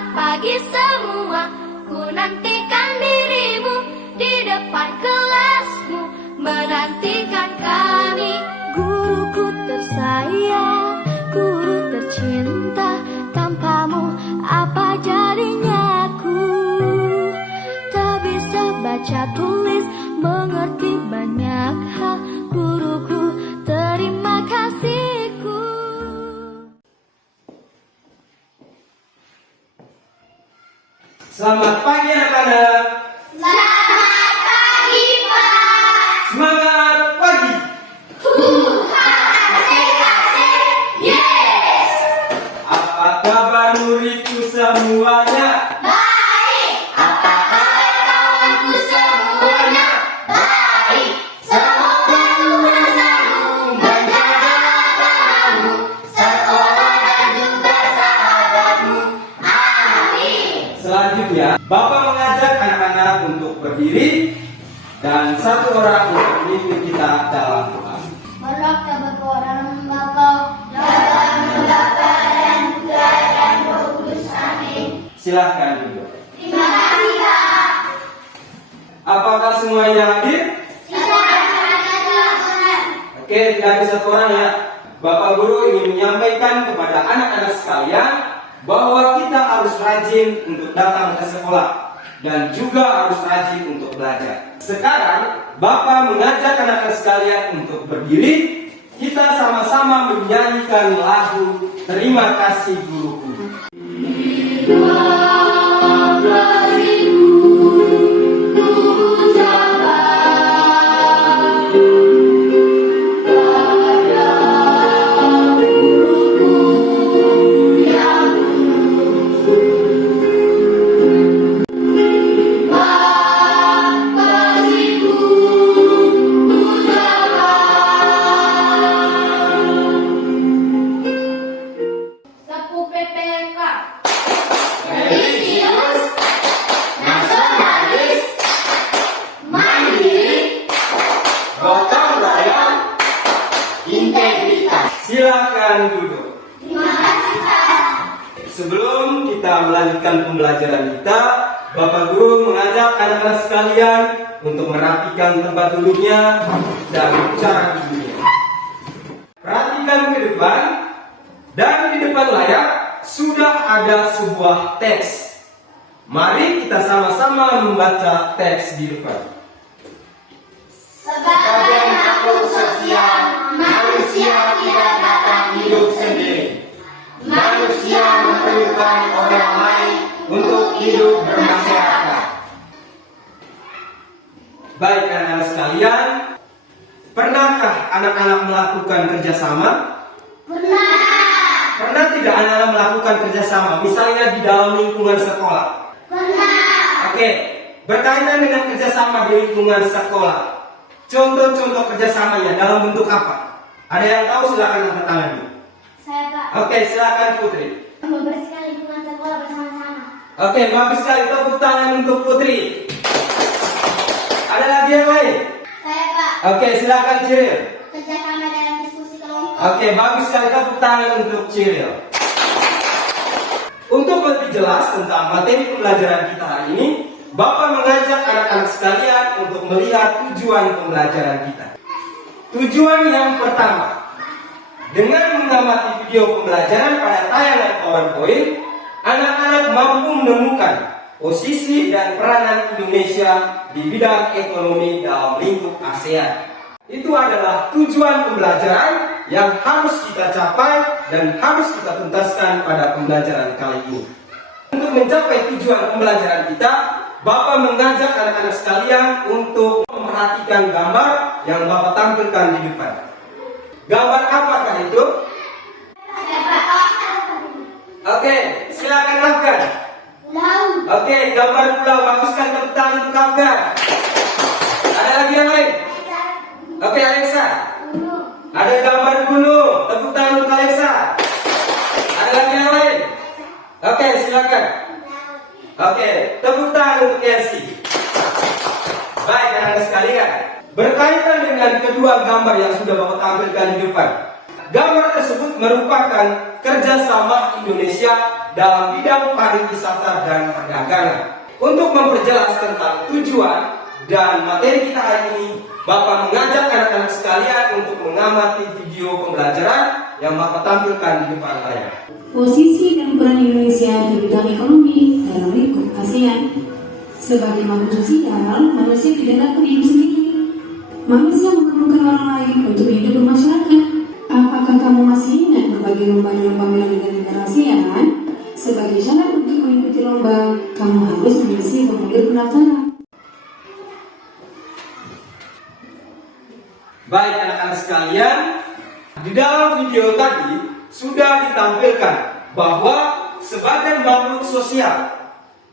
Selamat pagi semua, ku nantikan dirimu di depan kelasmu, menantikan kami. Guruku tersayang, guru tercinta, tanpamu apa jadinya aku? Tak bisa baca tulis, mengerti banyak hal. Guruku, terima kasihku. Selamat pagi anak-anak. Selamat pagi, Pak. Semangat pagi. Asik, yes. Apa kabar muridku semuanya? Baik. Apa kabar kawanku semuanya? Baik. Semoga Tuhan selalu menjaga kamu, sekolah dan juga sahabatmu. Amin. Selanjutnya, Bapak mengajak anak-anak untuk berdiri dan satu orang untuk memimpin kita dalam doa. Berdoa berdoa dalam Bapa, dalam Bapa dan Putra dan Roh Kudus. Amin. Silahkan duduk. Terima kasih, Pak. Apakah semuanya hadir? Silakan. Oke, tidak ada satu orang ya. Bapak Guru ingin menyampaikan kepada anak-anak sekalian bahwa kita harus rajin untuk datang ke sekolah dan juga harus rajin untuk belajar. Sekarang Bapak mengajak anak-anak sekalian untuk berdiri. Kita sama-sama menyanyikan lagu Terima Kasih Guruku. Sapu PPK, religius, nasionalis, mandiri, Gotong royong, integritas. silakan duduk. Terima kasih, Pak. Sebelum kita melanjutkan pembelajaran kita, Bapak Guru mengajak anak-anak sekalian untuk merapikan tempat duduknya dan cara duduknya. Perhatikan ke depan, dan di depan layar sudah ada sebuah teks. Mari kita sama-sama membaca teks di depan. Sebagai makhluk sosial, manusia tidak dapat hidup sendiri. Manusia memerlukan orang lain untuk hidup bermasyarakat. Baik anak-anak sekalian, pernahkah anak-anak melakukan kerjasama? Pernah tidak anak-anak melakukan kerjasama, misalnya di dalam lingkungan sekolah? Oke, berkaitan dengan kerjasama di lingkungan sekolah, contoh-contoh kerjasamanya dalam bentuk apa? Ada yang tahu? Silakan angkat tangan dulu. Saya, Pak, Oke, silakan Putri. membersihkan lingkungan sekolah bersama-sama. Oke, bagus sekali, tepuk tangan untuk Putri. Ada lagi yang lain? Saya, Pak, Oke, silakan Ciril. kerjasama dalam diskusi kelompok. Oke, bagus sekali, tepuk tangan untuk Ciril. Untuk lebih jelas tentang materi pembelajaran kita hari ini, Bapak mengajak anak-anak sekalian untuk melihat tujuan pembelajaran kita. Tujuan yang pertama, dengan mengamati video pembelajaran pada tayangan PowerPoint, anak-anak mampu menemukan posisi dan peranan Indonesia di bidang ekonomi dalam lingkup ASEAN. Itu adalah tujuan pembelajaran yang harus kita capai dan harus kita tuntaskan pada pembelajaran kali ini. Untuk mencapai tujuan pembelajaran kita, Bapak mengajak anak-anak sekalian untuk memperhatikan gambar yang Bapak tampilkan di depan. Gambar apakah itu? Oke, silakan Afgan. Laut. Oke, gambar pulau, bagus kan, tepuk tangan untuk Afgan. Ada lagi yang lain? Oke, Alexa. Ada gambar gunung, tepuk tangan untuk Alexa. Ada lagi yang lain? Oke, silakan. Oke, tepuk tangan untuk Yancy. Baik, anak-anak sekalian, berkaitan dengan kedua gambar yang sudah Bapak tampilkan di depan. Gambar tersebut merupakan kerjasama Indonesia dalam bidang pariwisata dan perdagangan. Untuk memperjelas tentang tujuan dan materi kita hari ini, Bapak mengajak anak-anak sekalian untuk mengamati video pembelajaran yang Bapak tampilkan di depan layar. Posisi dan peran Indonesia di bidang ekonomi dalam lingkup ASEAN. Sebagai makhluk sosial, manusia tidak dapat hidup sendiri. Manusia memerlukan orang lain untuk hidup bermasyarakat. Apakah kamu masih ingat berbagai lomba dalam pameran negara-negara ASEAN? Sebagai syarat untuk mengikuti lomba, kamu harus mengisi formulir pendaftaran. Baik anak-anak sekalian, di dalam video tadi sudah ditampilkan bahwa sebagai makhluk sosial,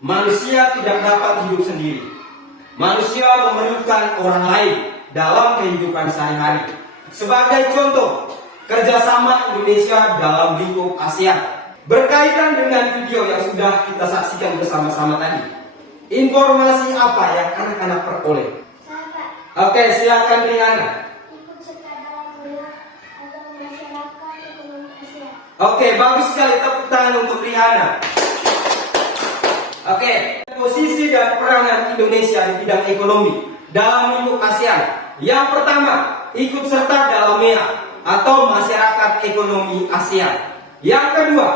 manusia tidak dapat hidup sendiri. Manusia memerlukan orang lain dalam kehidupan sehari-hari. Sebagai contoh, kerjasama Indonesia dalam lingkup ASEAN. Berkaitan dengan video yang sudah kita saksikan bersama-sama tadi, informasi apa yang anak-anak peroleh? Saya Pak, Oke, silakan Rihanna. ikut serta dalam melihat atau masyarakat ekonomi Asia. Oke, bagus sekali, tepuk tangan untuk Rihanna. Oke, posisi dan peranan Indonesia di bidang ekonomi dalam lingkup ASEAN. Yang pertama, ikut serta dalam MEA atau Masyarakat Ekonomi ASEAN. Yang kedua,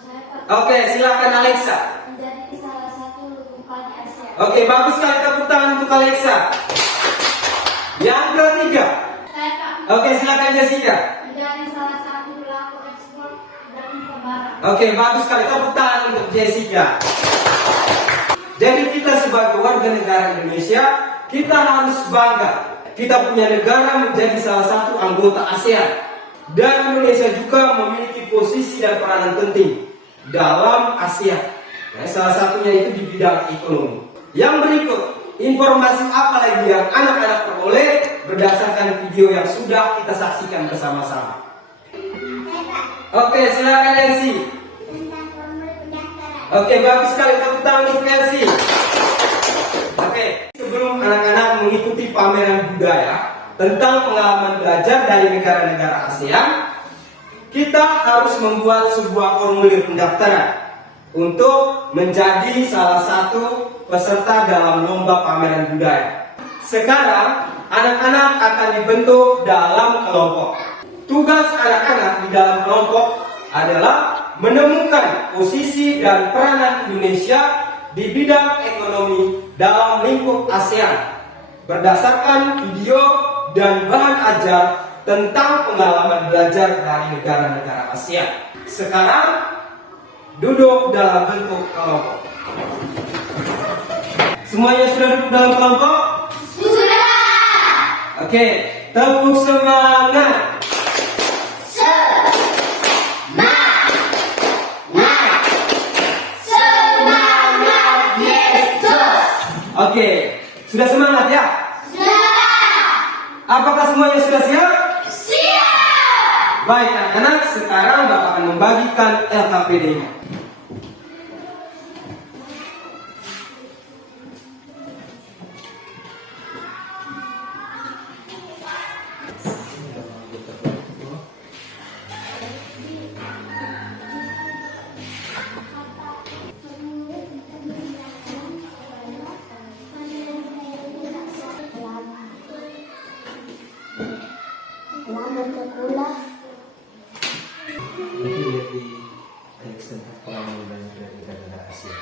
Saya Pak, oke, silakan Alexa. menjadi salah satu lumbung di Asia. Oke, bagus sekali, tepuk tangan untuk Alexa. Yang ketiga, Saya Pak, oke, silakan Jessica. menjadi salah satu pelaku ekspor dan impor barang. Oke, bagus sekali, tepuk tangan untuk Jessica. Jadi kita sebagai warga negara Indonesia, kita harus bangga. Kita punya negara menjadi salah satu anggota ASEAN. Dan Indonesia juga memiliki posisi dan peranan penting dalam ASEAN. Nah, salah satunya itu di bidang ekonomi. Yang berikut, informasi apa lagi yang anak-anak peroleh berdasarkan video yang sudah kita saksikan bersama-sama. Saya Pak, Oke, silakan Elsie. tentang formulir pendaftaran. Oke, bagus sekali, tepuk tangan untuk Elsie. Oke, sebelum anak-anak mengikuti pameran budaya tentang pengalaman belajar dari negara-negara ASEAN, kita harus membuat sebuah formulir pendaftaran untuk menjadi salah satu peserta dalam lomba pameran budaya. Sekarang, anak-anak akan dibentuk dalam kelompok. Tugas anak-anak di dalam kelompok adalah menemukan posisi dan peranan Indonesia di bidang ekonomi dalam lingkup ASEAN berdasarkan video dan bahan ajar tentang pengalaman belajar dari negara-negara ASEAN. Sekarang duduk dalam bentuk kelompok. Semuanya sudah duduk dalam kelompok? Sudah. Oke, tepuk semangat. Oke, sudah semangat ya? Apakah semuanya sudah siap? Siap. Baik anak-anak, sekarang Bapak akan membagikan LKPD-nya. Selamat sekolah. Nanti lihat di tentang pengalaman belajar dari negara Asia.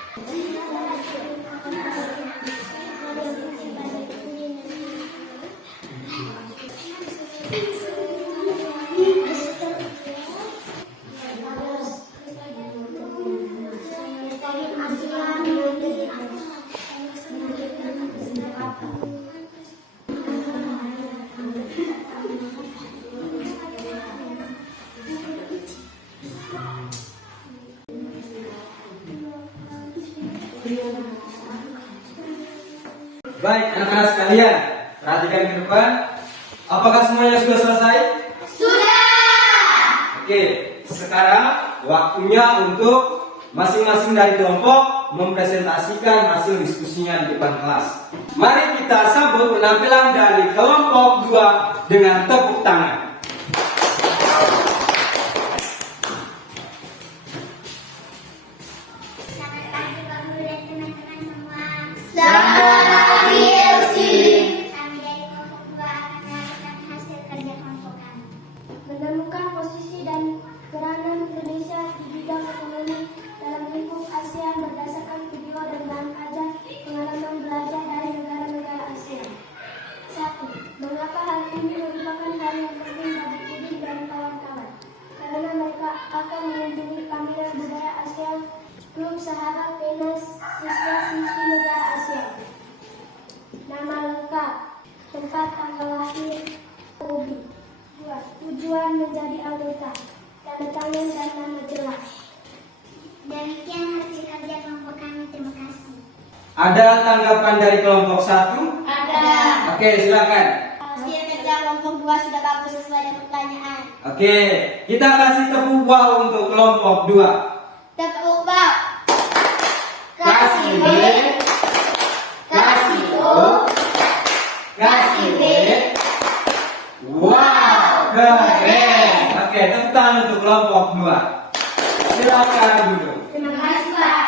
Baik anak-anak sekalian, perhatikan ke depan. Apakah semuanya sudah selesai? Sudah. Oke, sekarang waktunya untuk masing-masing dari kelompok mempresentasikan hasil diskusinya di depan kelas. Mari kita sambut penampilan dari kelompok 2 dengan tepuk tangan. Ada tanggapan dari kelompok 1? Ada. Oke, silakan. Hasil kerja kelompok 2 sudah bagus sesuai dengan pertanyaan. Oke, kita kasih tepuk wow untuk kelompok 2. Tepuk bau. Kasih B, kasih O, kasih B. Wow, keren. Oke, tepuk tangan untuk kelompok 2. Silakan duduk. Terima kasih, Pak.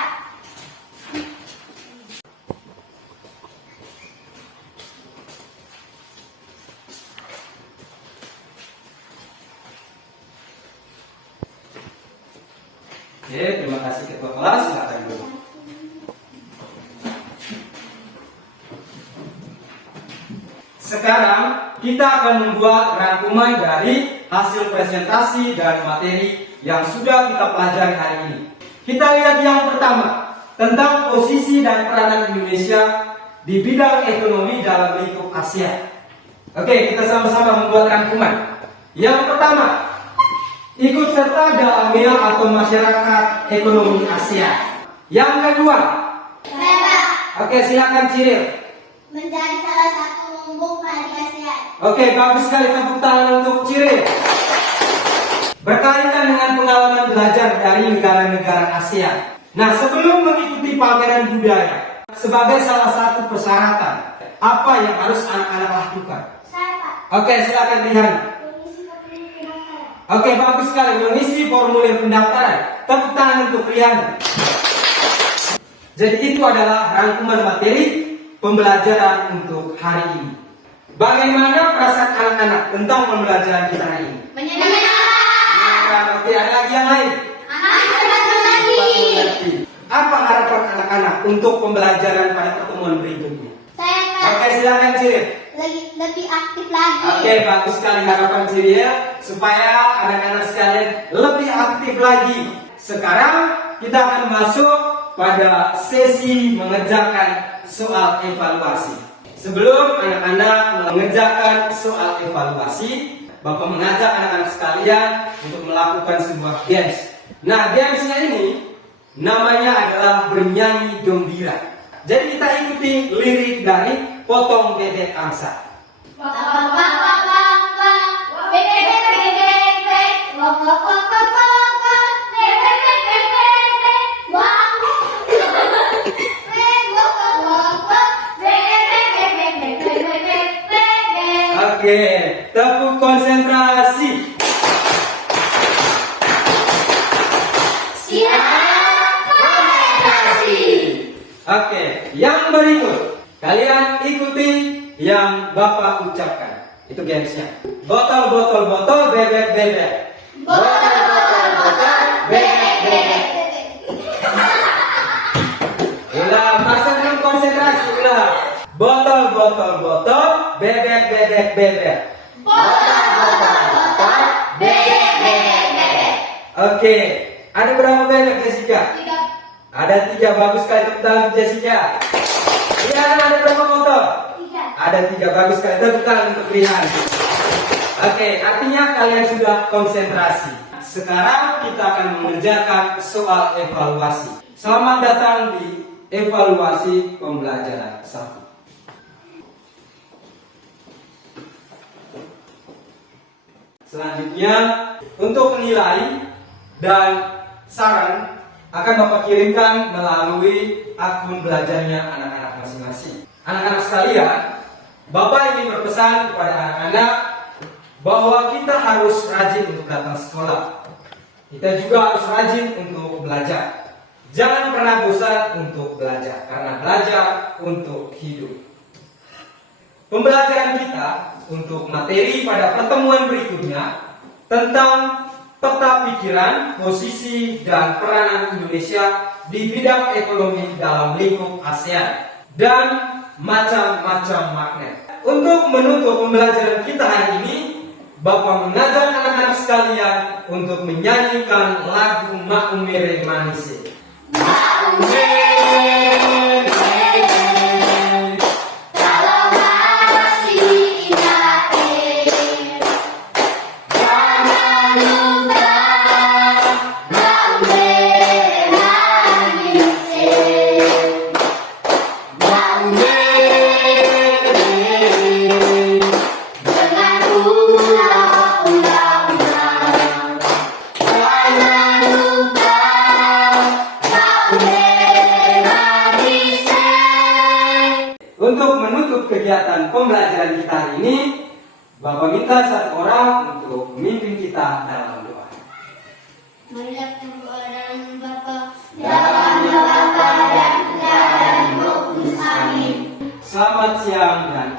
Oke, terima kasih ketua kelas. Silakan duduk. Sekarang kita akan membuat rangkuman dari hasil presentasi dan materi yang sudah kita pelajari hari ini. Kita lihat yang pertama, tentang posisi dan peranan Indonesia di bidang ekonomi dalam lingkup Asia. Oke, kita sama-sama membuat rangkuman. Yang pertama, ikut serta dalamnya atau masyarakat ekonomi Asia. Yang kedua, oke, silakan Ciril. Menjadi salah satu lumbung di ASEAN. Oke, bagus sekali, tepuk tangan untuk Ciril. Berkaitan dengan pengalaman belajar dari negara-negara ASEAN. Nah, sebelum mengikuti pameran budaya sebagai salah satu persyaratan, apa yang harus anak-anak lakukan? Saya, Pak. Oke, silakan Rihan. Mengisi formulir pendaftaran. Oke, bagus sekali, mengisi formulir pendaftaran. Tepuk tangan untuk Rihan. Jadi itu adalah rangkuman materi pembelajaran untuk hari ini. Bagaimana perasaan anak-anak tentang pembelajaran kita hari ini? Menyenangkan. Oke, ada lagi yang lain? Apa harapan anak-anak untuk pembelajaran pada pertemuan berikutnya? Saya, Pak. Oke, silakan Ciril. Lebih aktif lagi. Oke, bagus sekali harapan Ciril supaya anak-anak sekalian lebih aktif lagi. Sekarang kita akan masuk pada sesi mengerjakan soal evaluasi. Sebelum anak-anak mengerjakan soal evaluasi, Bapak mengajak anak-anak sekalian untuk melakukan sebuah games. Nah, gamesnya ini namanya adalah bernyanyi gembira. Jadi kita ikuti lirik dari Potong Bebek Angsa. Oke, tepuk konsentrasi. Oke, yang berikut kalian ikuti yang Bapak ucapkan. Itu gamesnya. Botol, botol, botol, bebek, bebek. Botol, botol, botol, bebek, bebek. Ulang, pasangkan konsentrasi. Ulang. Botol, botol, botol, bebek, bebek, bebek. Botol, botol, botol, bebek, bebek, bebek. Oke, ada berapa bebek Jessica? 3. Ada 3, bagus sekali, tepuk tangan untuk Jessica. Rihan, ada berapa botol? 3. Ada 3, bagus sekali, tepuk tangan untuk Rihan. Oke, artinya kalian sudah konsentrasi. Sekarang kita akan mengerjakan soal evaluasi. Selamat datang di evaluasi pembelajaran 1. Selanjutnya, untuk menilai dan saran akan Bapak kirimkan melalui akun belajarnya anak-anak masing-masing. Anak-anak sekalian, Bapak ingin berpesan kepada anak-anak bahwa kita harus rajin untuk datang sekolah. Kita juga harus rajin untuk belajar. Jangan pernah bosan untuk belajar, karena belajar untuk hidup. Pembelajaran kita untuk materi pada pertemuan berikutnya tentang peta pikiran, posisi, dan peranan Indonesia di bidang ekonomi dalam lingkup ASEAN dan macam-macam magnet. Untuk menutup pembelajaran kita hari ini, Bapak mengajak anak-anak sekalian untuk menyanyikan lagu Mak Umere Manise. Mak Umere kegiatan pembelajaran kita hari ini, Bapak minta satu orang untuk memimpin kita dalam doa. Marilah kita berdoa dalam Bapa, dalam nama Bapa dan Putra dan Roh Kudus. Amin. Selamat siang dan